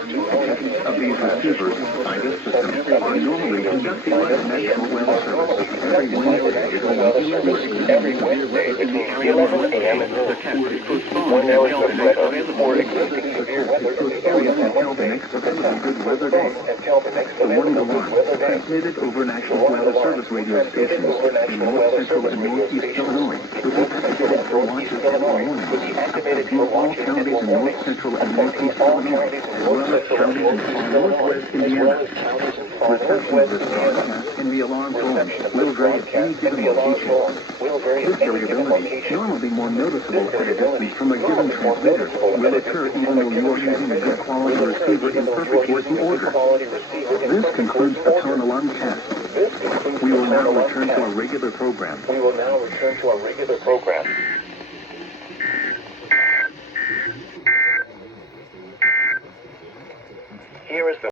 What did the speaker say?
Of these receivers inside this system are normally conducted by the National Weather Service. Every Wednesday is when the EAS when there is a threat of more existing severe weather until the next available good weather day. The warning alarm is transmitted over National Weather Service radio stations in North Central and Northeast Illinois, with the activated for watches and warnings in all counties in North Central and Northeast Illinois, as well as counties in Northwest Indiana. Reception of this broadcast in the alarm tone will vary at any given location. This variability, normally more noticeable at a distance from a given transmitter, will occur even though you are using a good quality receiver in perfect working order. This concludes the tone alarm cast. We will now return to our regular program. Here is the